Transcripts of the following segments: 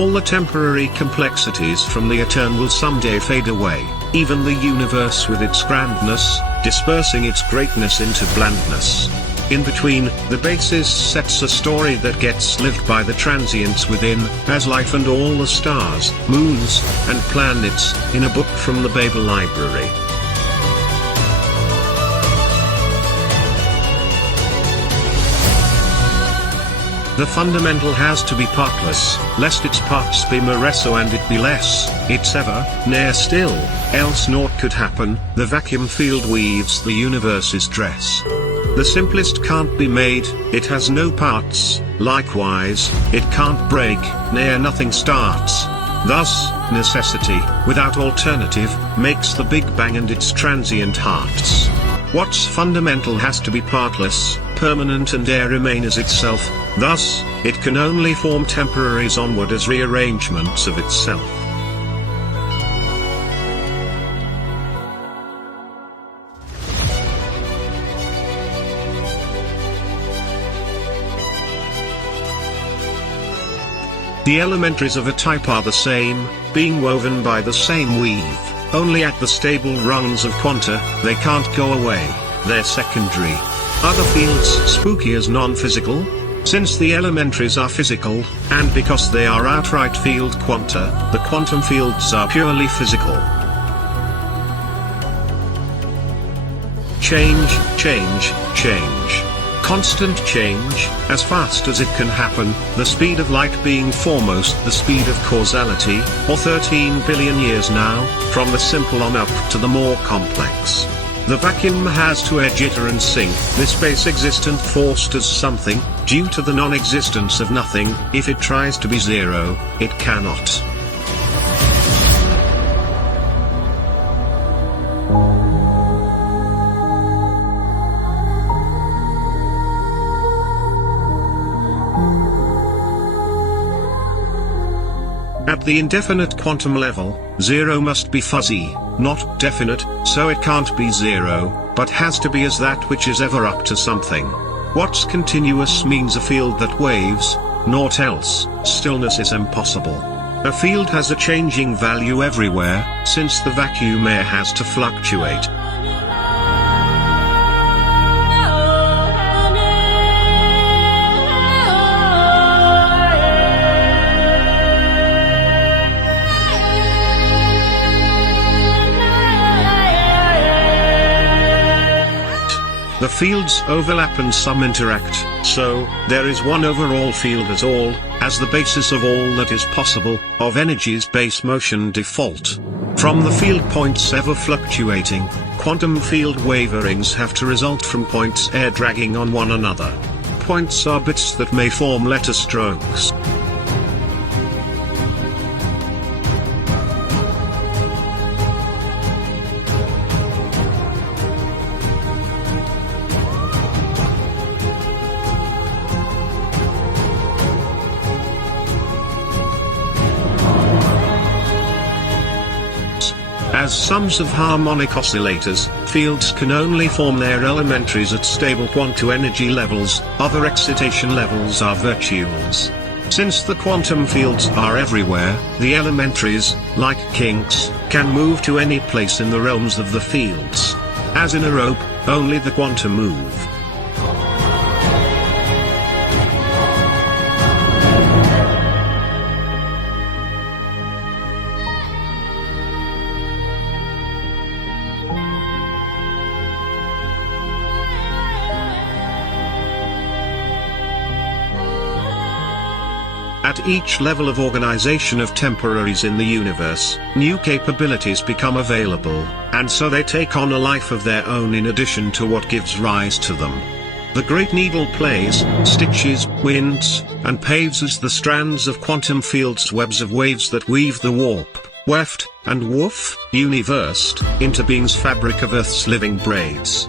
All the temporary complexities from the eternal will someday fade away, even the universe with its grandness, dispersing its greatness into blandness. In between, the basis sets a story that gets lived by the transients within, as life and all the stars, moons, and planets, in a book from the Babel library. The fundamental has to be partless, lest its parts be more so and it be less, it's ever, ne'er still, else naught could happen. The vacuum field weaves the universe's dress. The simplest can't be made, it has no parts, likewise, it can't break, ne'er nothing starts. Thus, necessity, without alternative, makes the Big Bang and its transient hearts. What's fundamental has to be partless, permanent and e'er remain as itself, thus, it can only form temporaries onward as rearrangements of itself. The elementaries of a type are the same, being woven by the same weave, only at the stable rungs of quanta, they can't go away, they're secondary. Are the fields spooky as non-physical? Since the elementaries are physical, and because they are outright field quanta, the quantum fields are purely physical. Change, change, change. Constant change, as fast as it can happen, the speed of light being foremost the speed of causality, or 13 billion years now, from the simple on up to the more complex. The vacuum has to edge jitter and sink this base existent forced as something, due to the non-existence of nothing. If it tries to be zero, it cannot. At the indefinite quantum level, zero must be fuzzy, not definite, so it can't be zero, but has to be as that which is ever up to something. What's continuous means a field that waves, naught else. Stillness is impossible. A field has a changing value everywhere, since the vacuum air has to fluctuate. The fields overlap and some interact, so, there is one overall field as the basis of all that is possible, of energy's base motion default. From the field points ever fluctuating, quantum field waverings have to result from points air dragging on one another. Points are bits that may form letter strokes. As sums of harmonic oscillators, fields can only form their elementaries at stable quantum energy levels, other excitation levels are virtuals. Since the quantum fields are everywhere, the elementaries, like kinks, can move to any place in the realms of the fields. As in a rope, only the quanta move. At each level of organization of temporaries in the universe, new capabilities become available, and so they take on a life of their own in addition to what gives rise to them. The great needle plays, stitches, winds, and paves as the strands of quantum fields webs of waves that weave the warp, weft, and woof, universed, into being's fabric of Earth's living braids.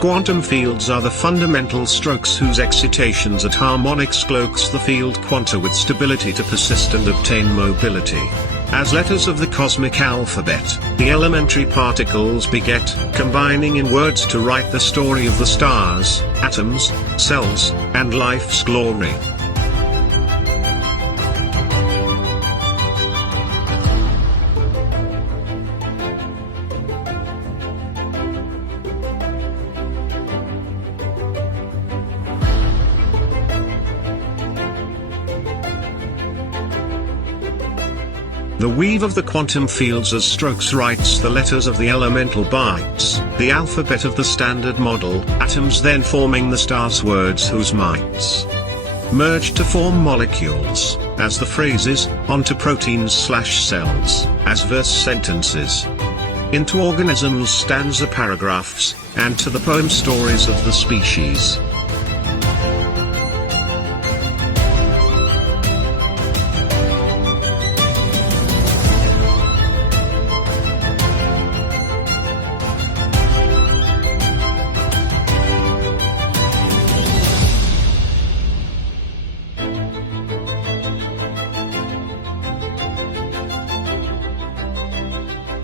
Quantum fields are the fundamental strokes whose excitations at harmonics cloaks the field quanta with stability to persist and obtain mobility. As letters of the cosmic alphabet, the elementary particles beget, combining in words to write the story of the stars, atoms, cells, and life's glory. The weave of the quantum fields as strokes writes the letters of the elemental bytes, the alphabet of the standard model, atoms then forming the stars' words whose mites merge to form molecules, as the phrases, onto proteins/cells, as verse sentences, into organisms stanza paragraphs, and to the poem stories of the species.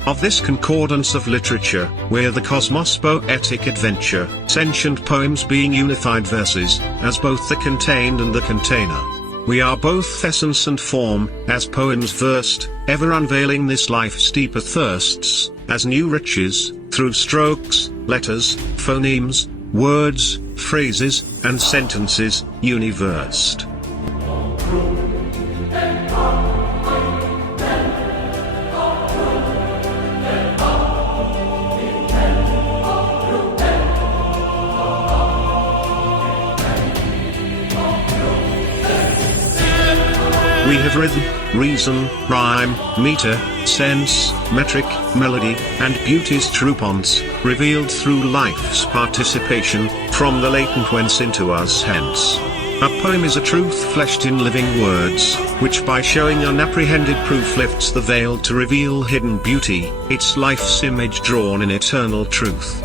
Of this concordance of literature, we're the cosmos poetic adventure, sentient poems being unified verses, as both the contained and the container. We are both essence and form, as poems versed, ever unveiling this life's deeper thirsts, as new riches, through strokes, letters, phonemes, words, phrases, and sentences, universed. We have rhythm, reason, rhyme, meter, sense, metric, melody, and beauty's true ponce, revealed through life's participation, from the latent whence into us hence. A poem is a truth fleshed in living words, which by showing unapprehended proof lifts the veil to reveal hidden beauty, its life's image drawn in eternal truth.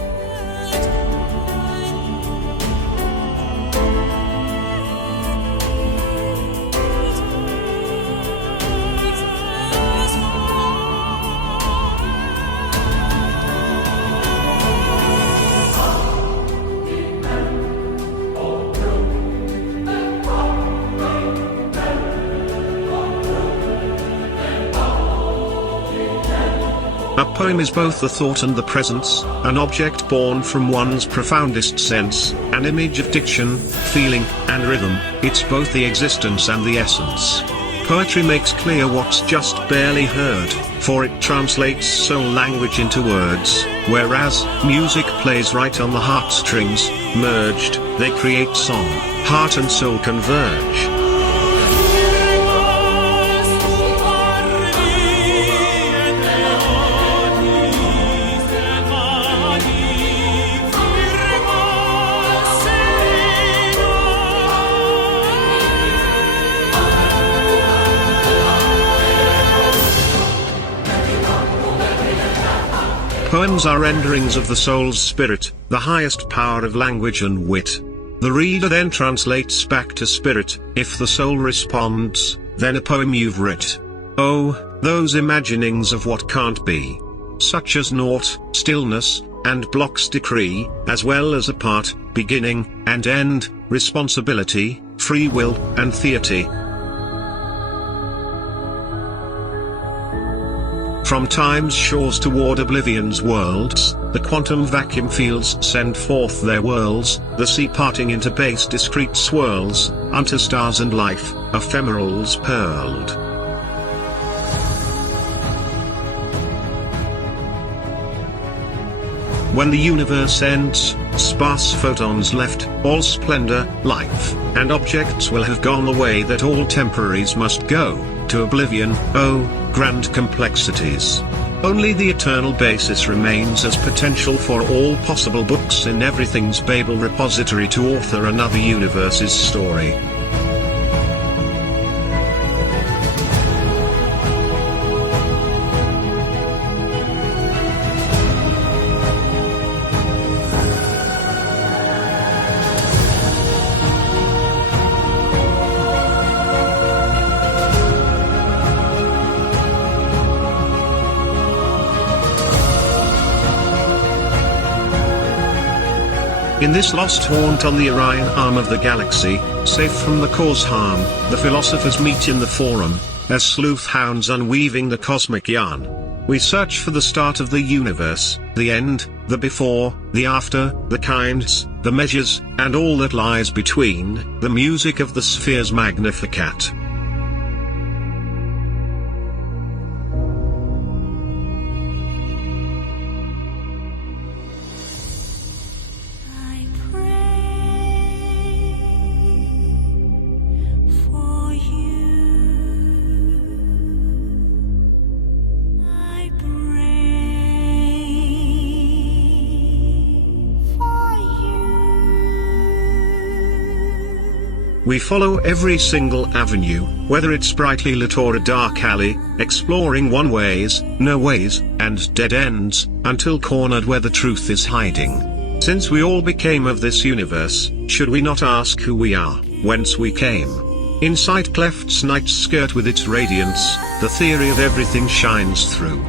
A poem is both the thought and the presence, an object born from one's profoundest sense, an image of diction, feeling, and rhythm, it's both the existence and the essence. Poetry makes clear what's just barely heard, for it translates soul language into words, whereas music plays right on the heartstrings, merged, they create song, heart and soul converge. Poems are renderings of the soul's spirit, the highest power of language and wit. The reader then translates back to spirit, if the soul responds, then a poem you've writ. Oh, those imaginings of what can't be. Such as naught, stillness, and Bloch's decree, as well as a part, beginning, and end, responsibility, free will, and theity. From time's shores toward oblivion's worlds, the quantum vacuum fields send forth their whirls, the sea parting into base discrete swirls, unto stars and life, ephemerals pearled. When the universe ends, sparse photons left, all splendor, life, and objects will have gone away that all temporaries must go, to oblivion, oh, grand complexities. Only the eternal basis remains as potential for all possible books in everything's Babel repository to author another universe's story. In this lost haunt on the Orion arm of the galaxy, safe from the cause harm, the philosophers meet in the forum, as sleuth hounds unweaving the cosmic yarn. We search for the start of the universe, the end, the before, the after, the kinds, the measures, and all that lies between, the music of the sphere's Magnificat. We follow every single avenue, whether it's brightly lit or a dark alley, exploring one ways, no ways, and dead ends, until cornered where the truth is hiding. Since we all became of this universe, should we not ask who we are, whence we came? Inside Cleft's night's skirt with its radiance, the theory of everything shines through.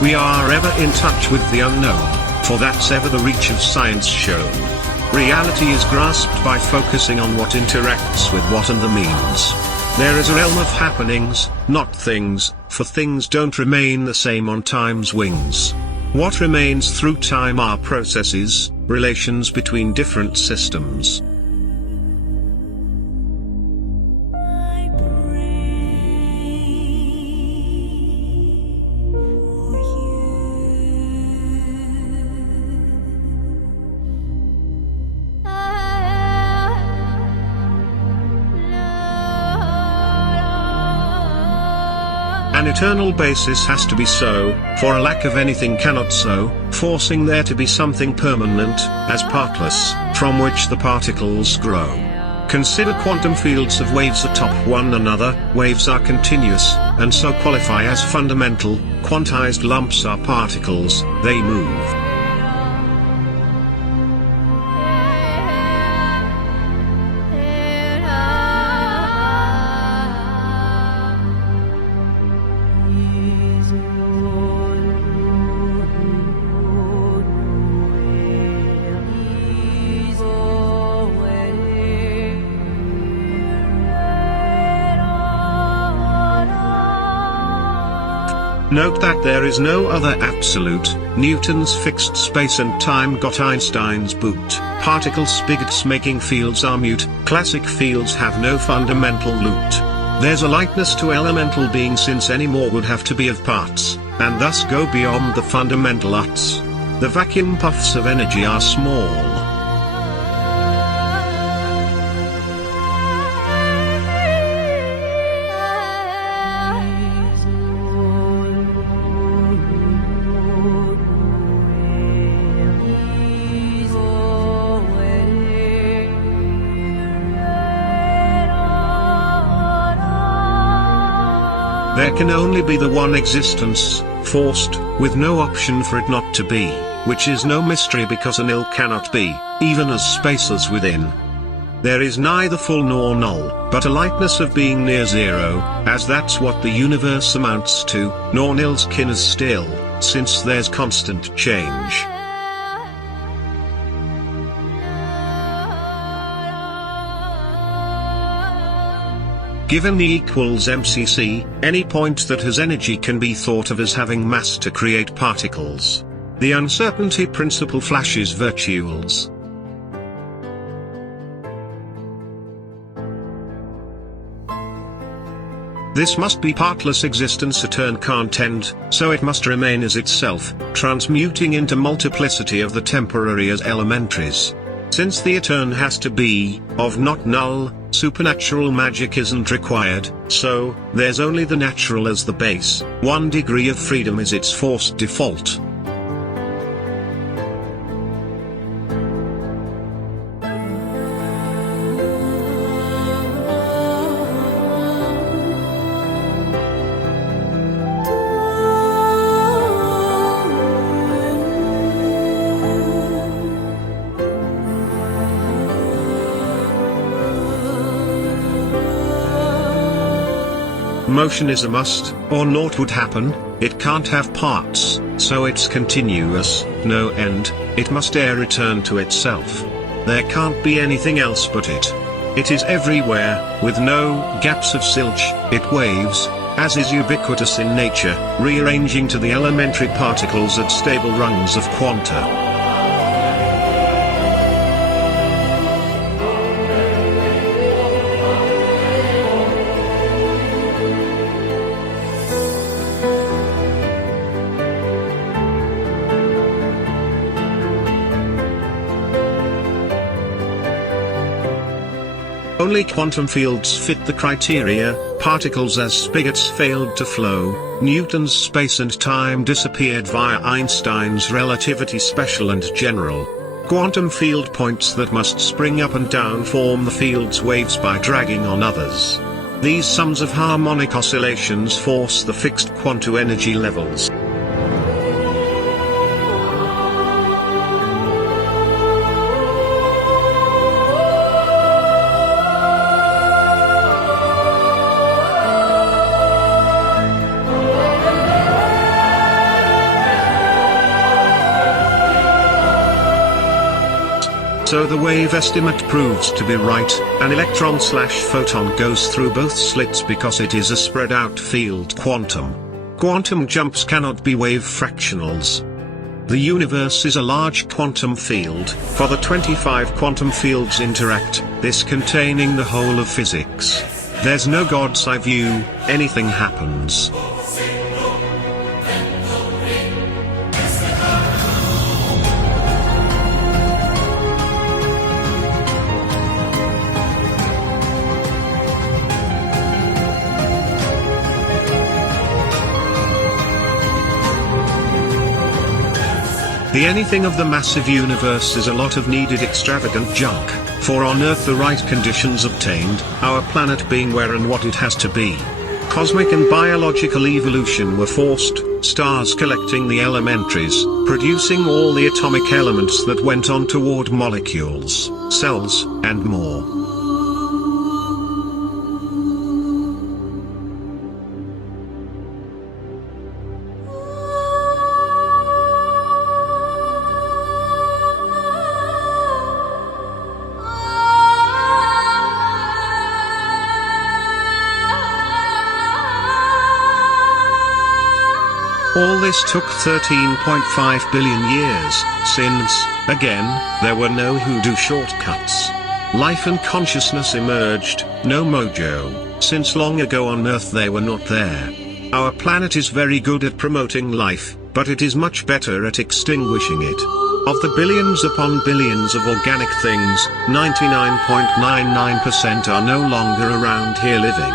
We are ever in touch with the unknown, for that's ever the reach of science shown. Reality is grasped by focusing on what interacts with what and the means. There is a realm of happenings, not things, for things don't remain the same on time's wings. What remains through time are processes, relations between different systems. An eternal basis has to be so, for a lack of anything cannot so, forcing there to be something permanent, as partless, from which the particles grow. Consider quantum fields of waves atop one another. Waves are continuous, and so qualify as fundamental. Quantized lumps are particles, they move. Note that there is no other absolute. Newton's fixed space and time got Einstein's boot. Particle spigots making fields are mute. Classic fields have no fundamental loot. There's a lightness to elemental being, since any more would have to be of parts, and thus go beyond the fundamental uts. The vacuum puffs of energy are small. There can only be the one existence, forced, with no option for it not to be, which is no mystery because a nil cannot be, even as spaces within. There is neither full nor null, but a lightness of being near zero, as that's what the universe amounts to, nor nil's kin as still, since there's constant change. Given E equals mcc, any point that has energy can be thought of as having mass to create particles. The uncertainty principle flashes virtuals. This must be partless existence etern can't end, so it must remain as itself, transmuting into multiplicity of the temporary as elementaries. Since the etern has to be, of not null, supernatural magic isn't required, so, there's only the natural as the base, 1 degree of freedom is its forced default. Motion is a must, or naught would happen. It can't have parts, so it's continuous, no end. It must return to itself. There can't be anything else but it. It is everywhere, with no gaps of silch. It waves, as is ubiquitous in nature, rearranging to the elementary particles at stable rungs of quanta. Only quantum fields fit the criteria. Particles as spigots failed to flow. Newton's space and time disappeared via Einstein's relativity special and general. Quantum field points that must spring up and down form the field's waves by dragging on others. These sums of harmonic oscillations force the fixed quantum energy levels. So the wave estimate proves to be right. An electron/photon goes through both slits because it is a spread out field quantum. Quantum jumps cannot be wave fractionals. The universe is a large quantum field, for the 25 quantum fields interact, this containing the whole of physics. There's no God's eye view, anything happens. The anything of the massive universe is a lot of needed extravagant junk, for on Earth the right conditions obtained, our planet being where and what it has to be. Cosmic and biological evolution were forced, stars collecting the elementaries, producing all the atomic elements that went on toward molecules, cells, and more. All this took 13.5 billion years, since, again, there were no hoodoo shortcuts. Life and consciousness emerged, no mojo, since long ago on Earth they were not there. Our planet is very good at promoting life, but it is much better at extinguishing it. Of the billions upon billions of organic things, 99.99% are no longer around here living.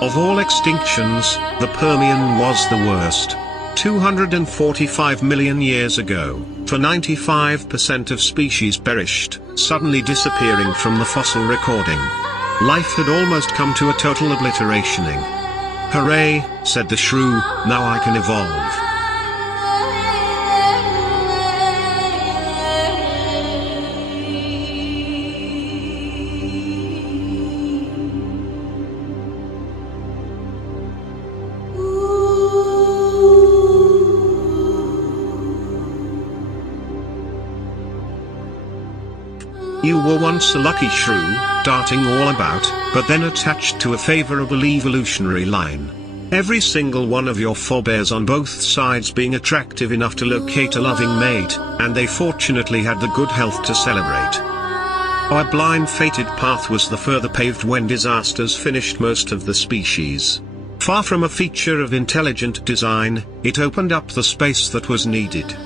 Of all extinctions, the Permian was the worst. 245 million years ago, for 95% of species perished, suddenly disappearing from the fossil recording. Life had almost come to a total obliterationing. "Hooray," said the shrew, "now I can evolve." You were once a lucky shrew, darting all about, but then attached to a favorable evolutionary line. Every single one of your forebears on both sides being attractive enough to locate a loving mate, and they fortunately had the good health to celebrate. Our blind fated path was the further paved when disasters finished most of the species. Far from a feature of intelligent design, it opened up the space that was needed.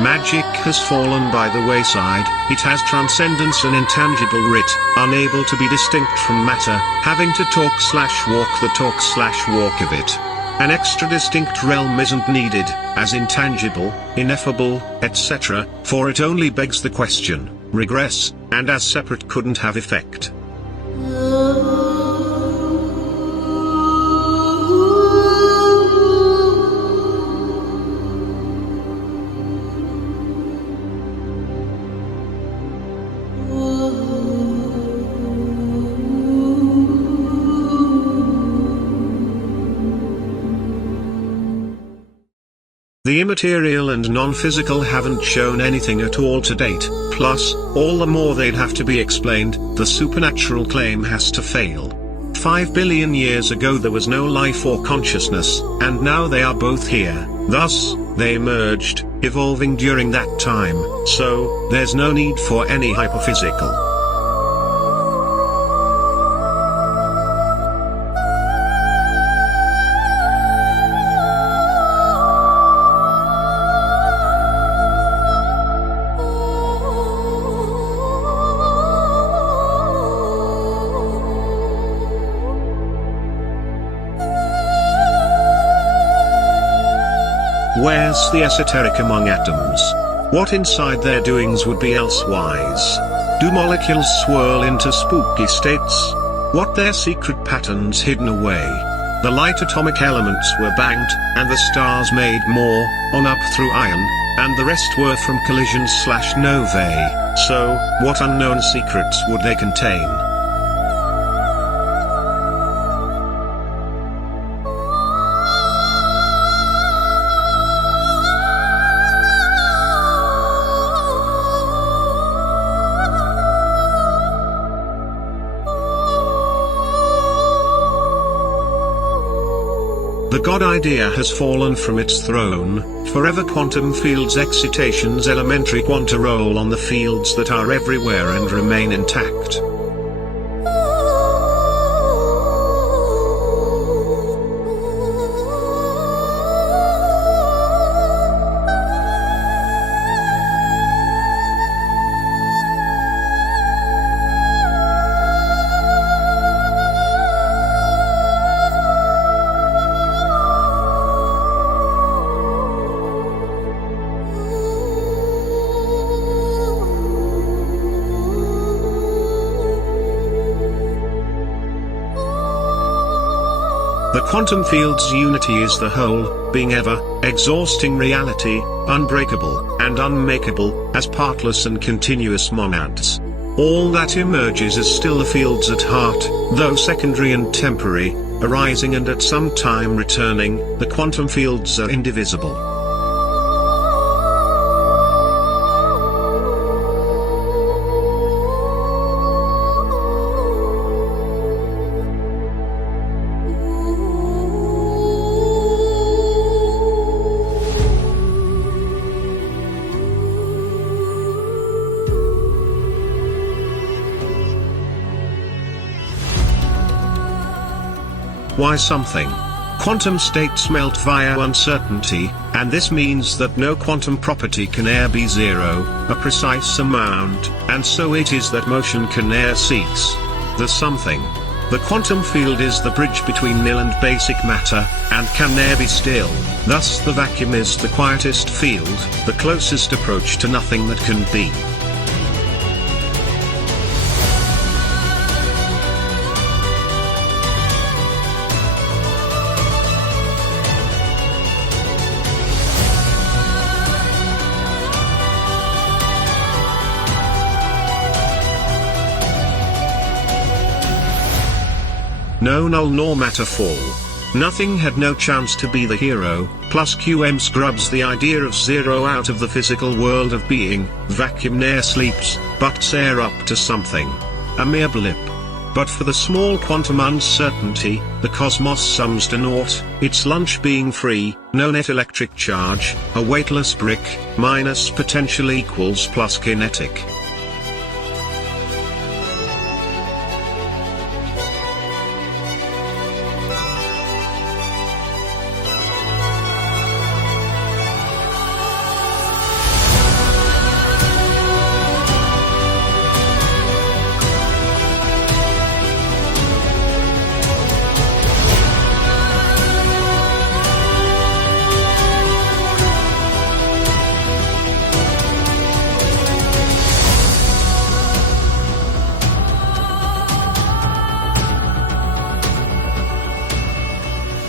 Magic has fallen by the wayside, it has transcendence and intangible writ, unable to be distinct from matter, having to talk/walk the talk/walk of it. An extra distinct realm isn't needed, as intangible, ineffable, etc., for it only begs the question, regress, and as separate couldn't have effect. The immaterial and non-physical haven't shown anything at all to date, plus, all the more they'd have to be explained, the supernatural claim has to fail. 5 billion years ago there was no life or consciousness, and now they are both here, thus, they merged, evolving during that time, so, there's no need for any hyperphysical. Where's the esoteric among atoms? What inside their doings would be elsewise? Do molecules swirl into spooky states? What their secret patterns hidden away? The light atomic elements were banked, and the stars made more, on up through iron, and the rest were from collisions/novae, so, what unknown secrets would they contain? The God idea has fallen from its throne, forever quantum fields excitations elementary quanta roll on the fields that are everywhere and remain intact. The quantum field's unity is the whole, being ever, exhausting reality, unbreakable, and unmakeable, as partless and continuous monads. All that emerges is still the fields at heart, though secondary and temporary, arising and at some time returning, the quantum fields are indivisible. Why something? Quantum states melt via uncertainty, and this means that no quantum property can e'er be zero, a precise amount, and so it is that motion can e'er cease. The something. The quantum field is the bridge between nil and basic matter, and can ne'er be still, thus the vacuum is the quietest field, the closest approach to nothing that can be. No null nor matter fall. Nothing had no chance to be the hero, plus QM scrubs the idea of zero out of the physical world of being. Vacuum ne'er sleeps, but air up to something. A mere blip. But for the small quantum uncertainty, the cosmos sums to naught, its lunch being free, no net electric charge, a weightless brick, minus potential equals plus kinetic.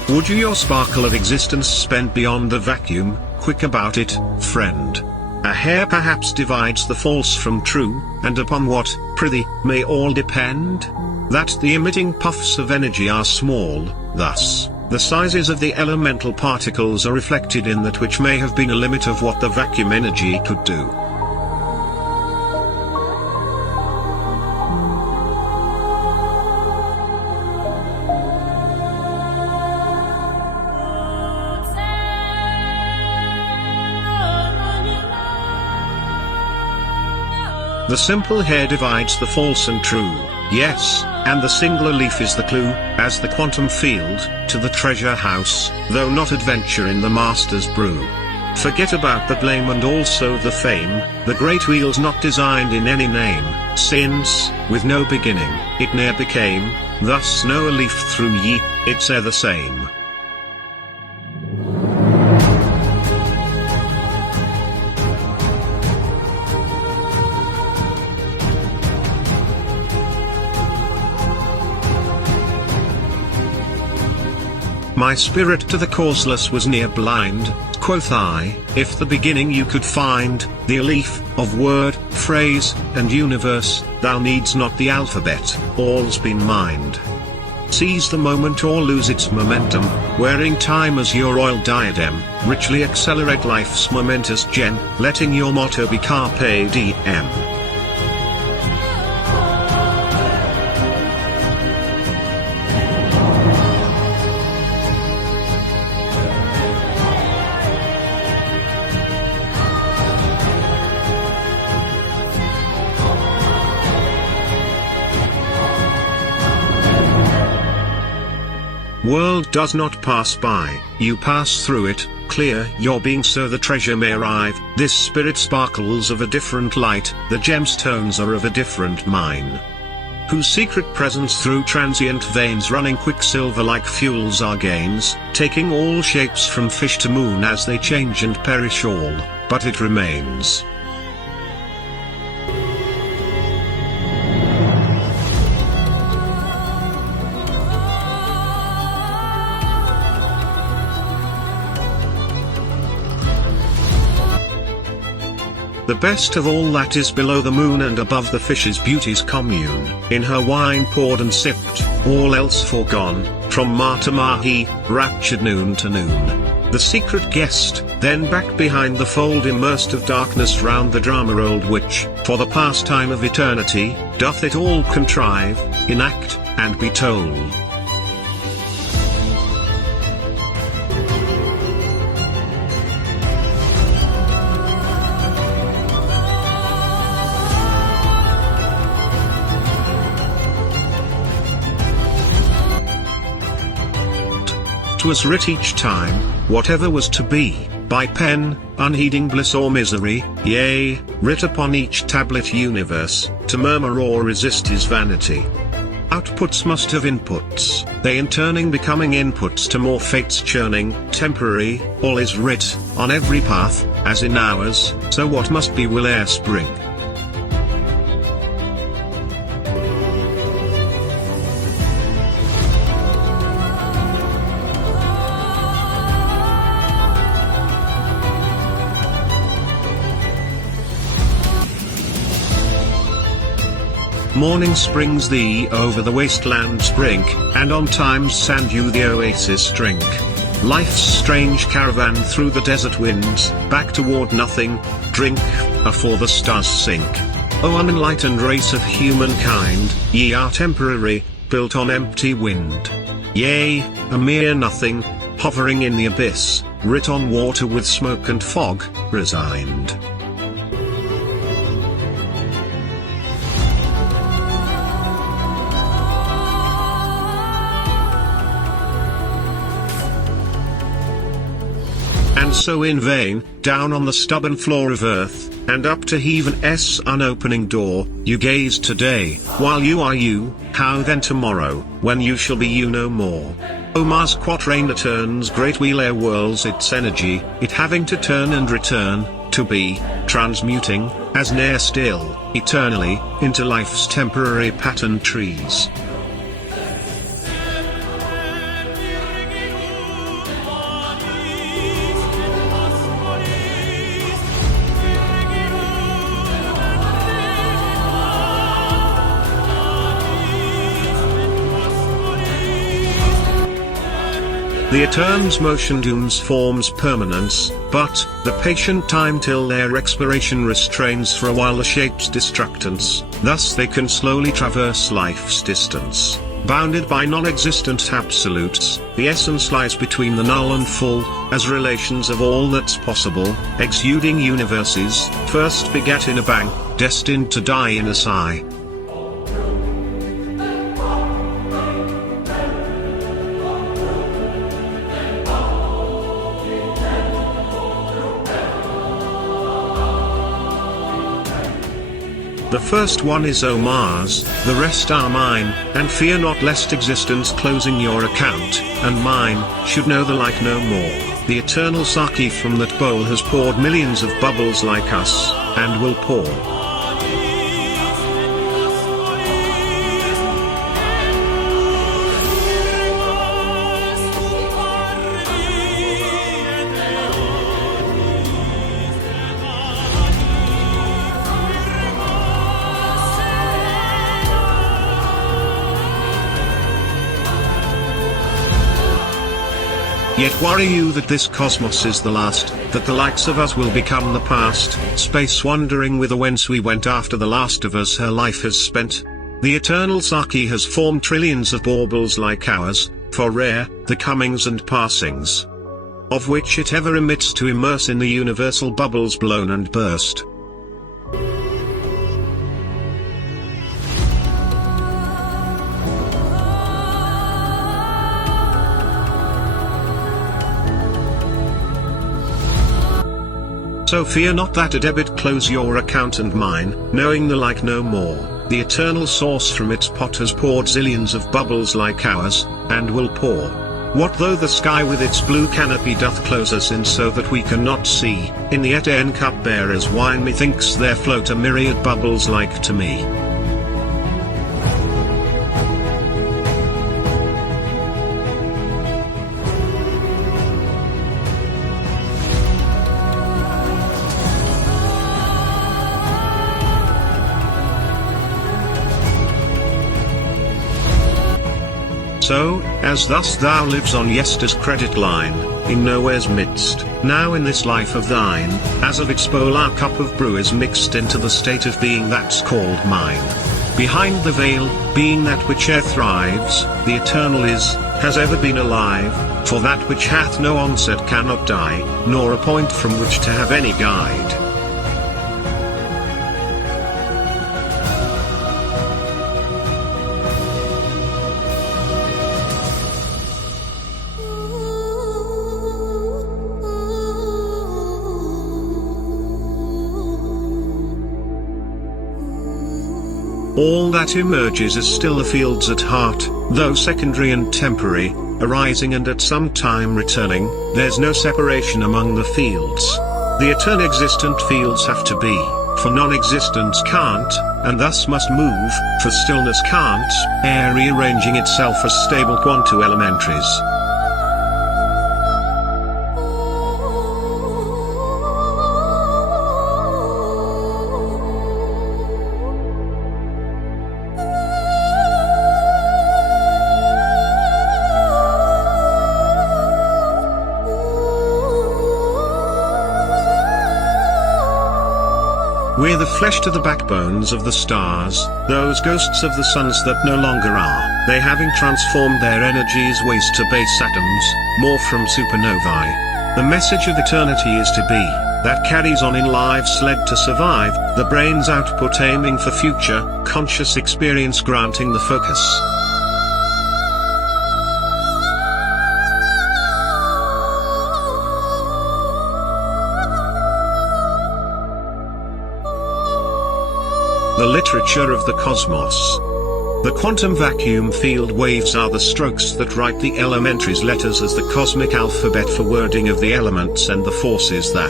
Would you your sparkle of existence spend beyond the vacuum, quick about it, friend? A hair perhaps divides the false from true, and upon what, prithee, may all depend? That the emitting puffs of energy are small, thus, the sizes of the elemental particles are reflected in that which may have been a limit of what the vacuum energy could do. The simple hair divides the false and true, yes, and the singular leaf is the clue, as the quantum field, to the treasure house, though not adventure in the master's brew. Forget about the blame and also the fame, the great wheel's not designed in any name, since, with no beginning, it ne'er became, thus no a leaf through ye, it's e'er the same. My spirit to the causeless was near blind, quoth I, if the beginning you could find, the leaf, of word, phrase, and universe, thou needs not the alphabet, all's been mined. Seize the moment or lose its momentum, wearing time as your royal diadem, richly accelerate life's momentous gem, letting your motto be carpe diem. World does not pass by, you pass through it, clear your being so the treasure may arrive, this spirit sparkles of a different light, the gemstones are of a different mine. Whose secret presence through transient veins running quicksilver like fuels our gains, taking all shapes from fish to moon as they change and perish all, but it remains. The best of all that is below the moon and above the fish's beauties commune, in her wine poured and sipped, all else foregone, from ma to mahi, raptured noon to noon. The secret guest, then back behind the fold immersed of darkness round the drama old which, for the pastime of eternity, doth it all contrive, enact, and be told. Was writ each time, whatever was to be, by pen, unheeding bliss or misery, yea, writ upon each tablet universe, to murmur or resist is vanity. Outputs must have inputs, they in turning becoming inputs to more fates churning, temporary, all is writ, on every path, as in ours, so what must be will ere spring. Morning springs thee over the wasteland's brink, and on time's sand you the oasis drink. life's strange caravan through the desert winds, back toward nothing, drink, afore the stars sink. O unenlightened race of humankind, ye are temporary, built on empty wind. Yea, a mere nothing, hovering in the abyss, writ on water with smoke and fog, resigned. And so in vain, down on the stubborn floor of earth, and up to heaven's unopening door, you gaze today, while you are you, how then tomorrow, when you shall be you no more? O Mars quatrain that turns great wheel ere whirls its energy, it having to turn and return, to be, transmuting, as ne'er still, eternally, into life's temporary pattern trees. The etern's motion dooms form's permanence, but, the patient time till their expiration restrains for a while the shape's destructance, thus they can slowly traverse life's distance. Bounded by non-existent absolutes, the essence lies between the null and full, as relations of all that's possible, exuding universes, first begat in a bang, destined to die in a sigh. The first one is O Mars, the rest are mine, and fear not lest existence closing your account, and mine, should know the like no more. The eternal Saki from that bowl has poured millions of bubbles like us, and will pour. Yet worry you that this cosmos is the last, that the likes of us will become the past, space wandering whither whence we went after the last of us her life has spent. The eternal Saki has formed trillions of baubles like ours, for rare, the comings and passings, of which it ever emits to immerse in the universal bubbles blown and burst. So fear not that a debit close your account and mine, knowing the like no more. The eternal source from its pot has poured zillions of bubbles like ours, and will pour. What though the sky with its blue canopy doth close us in so that we cannot see, in the Etain cup-bearer's wine methinks there float a myriad bubbles like to me. So, as thus thou lives on yester's credit line, in nowhere's midst, now in this life of thine, as of its bowl our cup of brew is mixed into the state of being that's called mine. Behind the veil, being that which e'er thrives, the eternal is, has ever been alive, for that which hath no onset cannot die, nor a point from which to have any guide. All that emerges is still the fields at heart, though secondary and temporary, arising and at some time returning, there's no separation among the fields. The eternal existent fields have to be, for non-existence can't, and thus must move, for stillness can't, ere rearranging itself as stable quantum elementaries. the flesh to the backbones of the stars, those ghosts of the suns that no longer are, they having transformed their energies waste to base atoms, more from supernovae. The message of eternity is to be, that carries on in lives led to survive, the brain's output aiming for future, conscious experience granting the focus. The literature of the cosmos. The quantum vacuum field waves are the strokes that write the elementaries' letters as the cosmic alphabet for wording of the elements and the forces that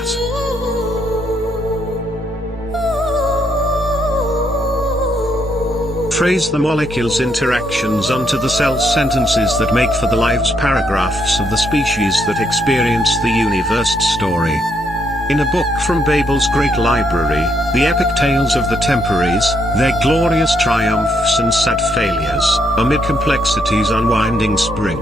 phrase the molecules' interactions unto the cell sentences that make for the lives paragraphs of the species that experience the universe's story. In a book from Babel's great library, the epic tales of the temporaries, their glorious triumphs and sad failures, amid complexity's unwinding spring.